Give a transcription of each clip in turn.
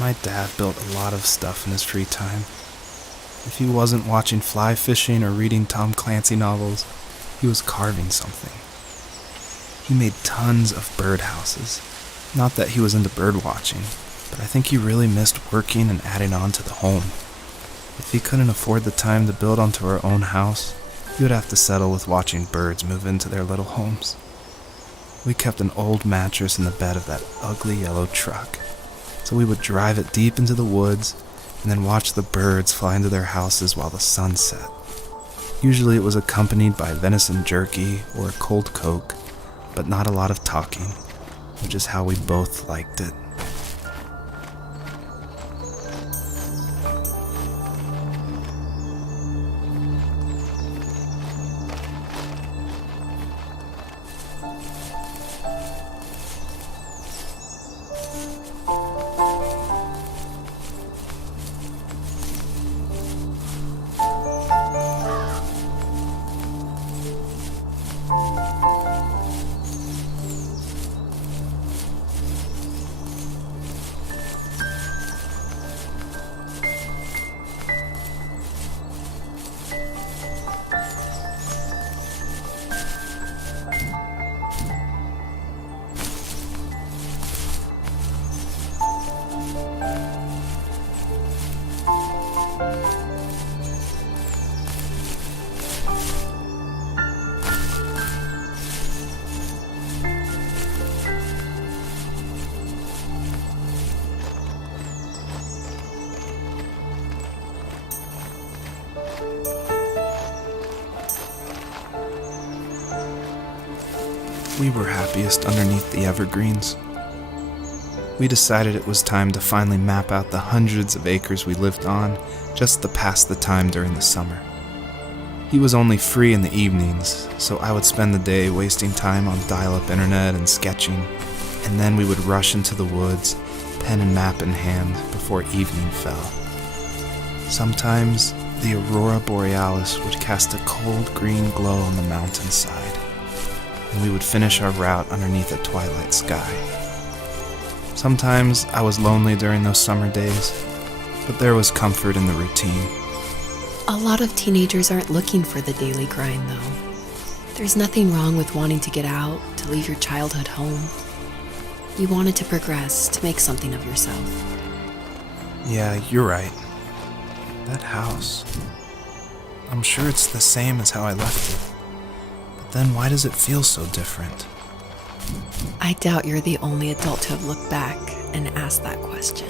My dad built a lot of stuff in his free time. If he wasn't watching fly fishing or reading Tom Clancy novels, he was carving something. He made tons of birdhouses. Not that he was into bird watching, but I think he really missed working and adding on to the home. If he couldn't afford the time to build onto our own house, he would have to settle with watching birds move into their little homes. We kept an old mattress in the bed of that ugly yellow truck, so we would drive it deep into the woods and then watch the birds fly into their houses while the sun set. Usually it was accompanied by venison jerky or a cold Coke, but not a lot of talking, which is how we both liked it. We were happiest underneath the evergreens. We decided it was time to finally map out the hundreds of acres we lived on just to pass the time during the summer. He was only free in the evenings, so I would spend the day wasting time on dial-up internet and sketching, and then we would rush into the woods, pen and map in hand, before evening fell. Sometimes, the aurora borealis would cast a cold green glow on the mountainside, and we would finish our route underneath a twilight sky. Sometimes I was lonely during those summer days, but there was comfort in the routine. A lot of teenagers aren't looking for the daily grind, though. There's nothing wrong with wanting to get out, to leave your childhood home. You wanted to progress, to make something of yourself. Yeah, you're right. That house. I'm sure it's the same as how I left it. But then why does it feel so different? I doubt you're the only adult to have looked back and asked that question.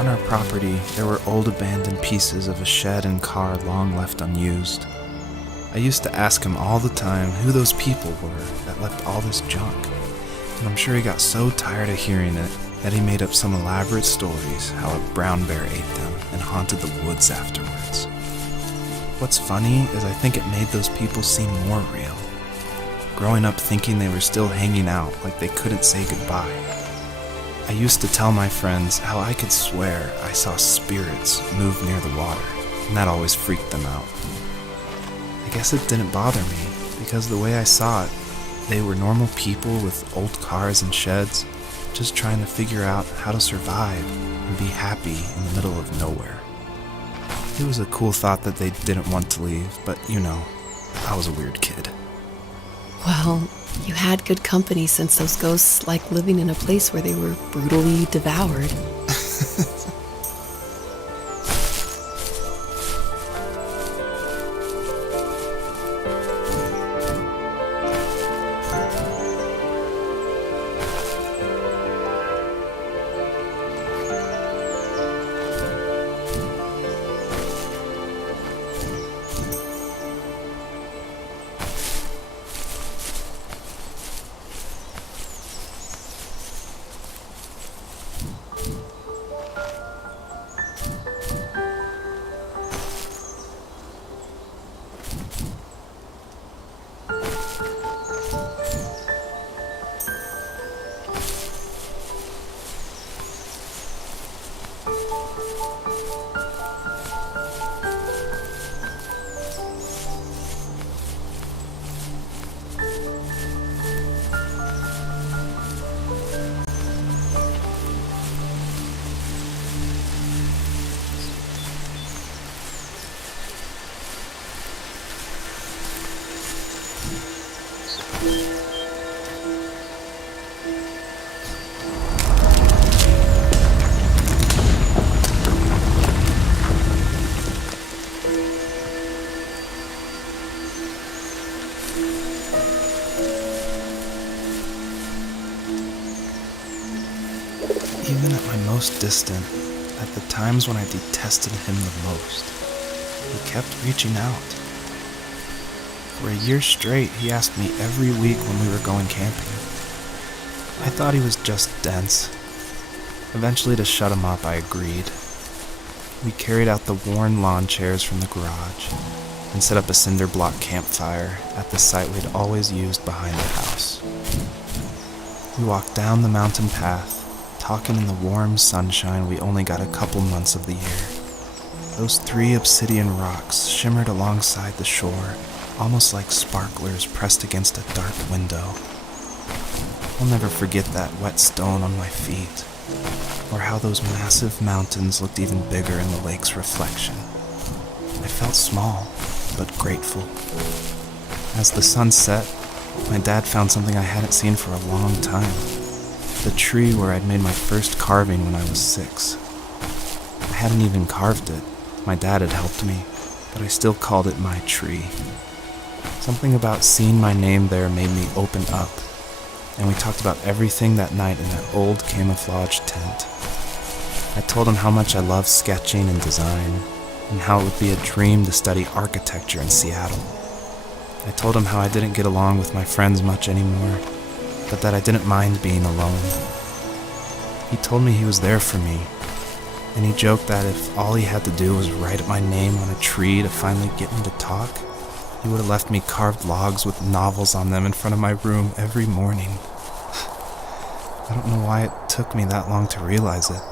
On our property, there were old abandoned pieces of a shed and car long left unused. I used to ask him all the time who those people were that left all this junk, and I'm sure he got so tired of hearing it Eddie made up some elaborate stories how a brown bear ate them and haunted the woods afterwards. What's funny is I think it made those people seem more real. Growing up thinking they were still hanging out like they couldn't say goodbye. I used to tell my friends how I could swear I saw spirits move near the water, and that always freaked them out. I guess it didn't bother me, because the way I saw it, they were normal people with old cars and sheds, just trying to figure out how to survive and be happy in the middle of nowhere. It was a cool thought that they didn't want to leave, but I was a weird kid. Well, you had good company since those ghosts like living in a place where they were brutally devoured. Even at my most distant, at the times when I detested him the most, he kept reaching out. For a year straight, he asked me every week when we were going camping. I thought he was just dense. Eventually, to shut him up, I agreed. We carried out the worn lawn chairs from the garage and set up a cinder block campfire at the site we'd always used behind the house. We walked down the mountain path, talking in the warm sunshine we only got a couple months of the year. Those 3 obsidian rocks shimmered alongside the shore, almost like sparklers pressed against a dark window. I'll never forget that wet stone on my feet, or how those massive mountains looked even bigger in the lake's reflection. I felt small, but grateful. As the sun set, my dad found something I hadn't seen for a long time. The tree where I'd made my first carving when I was 6. I hadn't even carved it. My dad had helped me, but I still called it my tree. Something about seeing my name there made me open up, and we talked about everything that night in that old camouflage tent. I told him how much I loved sketching and design, and how it would be a dream to study architecture in Seattle. I told him how I didn't get along with my friends much anymore, but that I didn't mind being alone. He told me he was there for me, and he joked that if all he had to do was write my name on a tree to finally get me to talk, he would have left me carved logs with novels on them in front of my room every morning. I don't know why it took me that long to realize it,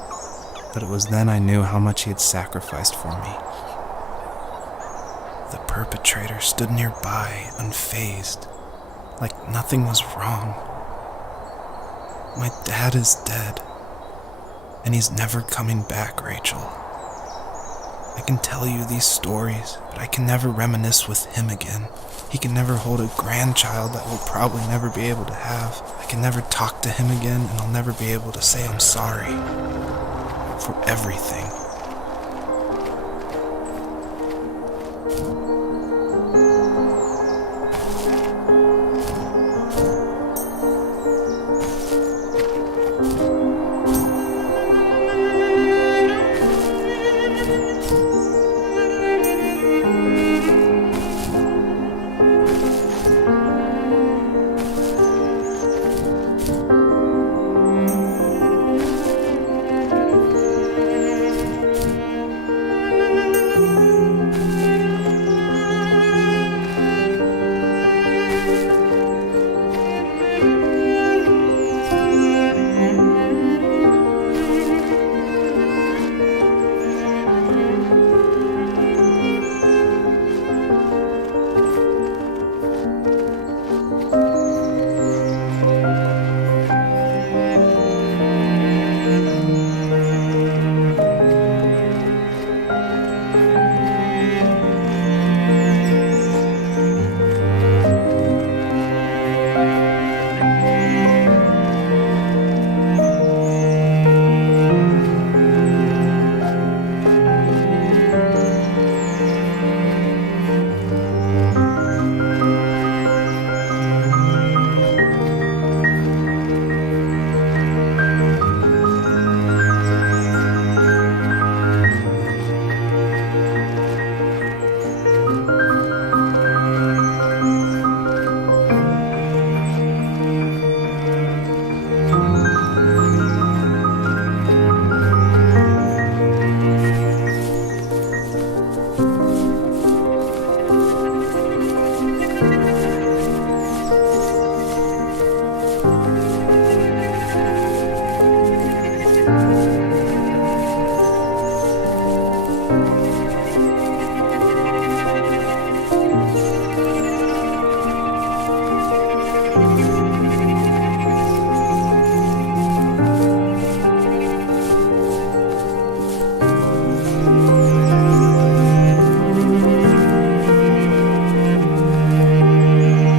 but it was then I knew how much he had sacrificed for me. The perpetrator stood nearby, unfazed, like nothing was wrong. My dad is dead, and he's never coming back, Rachel. I can tell you these stories, but I can never reminisce with him again. He can never hold a grandchild that we'll probably never be able to have. I can never talk to him again, and I'll never be able to say I'm sorry for everything.